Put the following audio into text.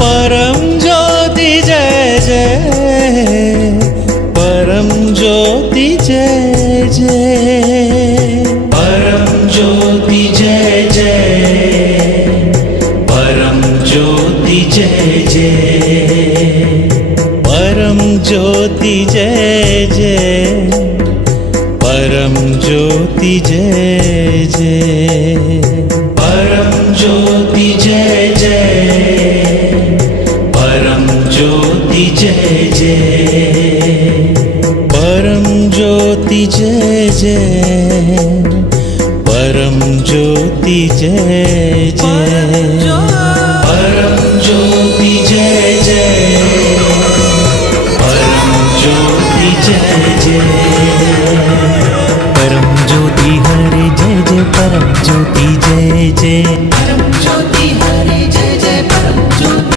परम ज्योति जय जय, परम ज्योति जय जय, परम ज्योति जय जय, परम ज्योति जय जय, परम ज्योति जय जय, परम ज्योति जय जय, परम ज्योति जय जय, परम ज्योति जय जय, परम ज्योति जय जय, परम ज्योति जय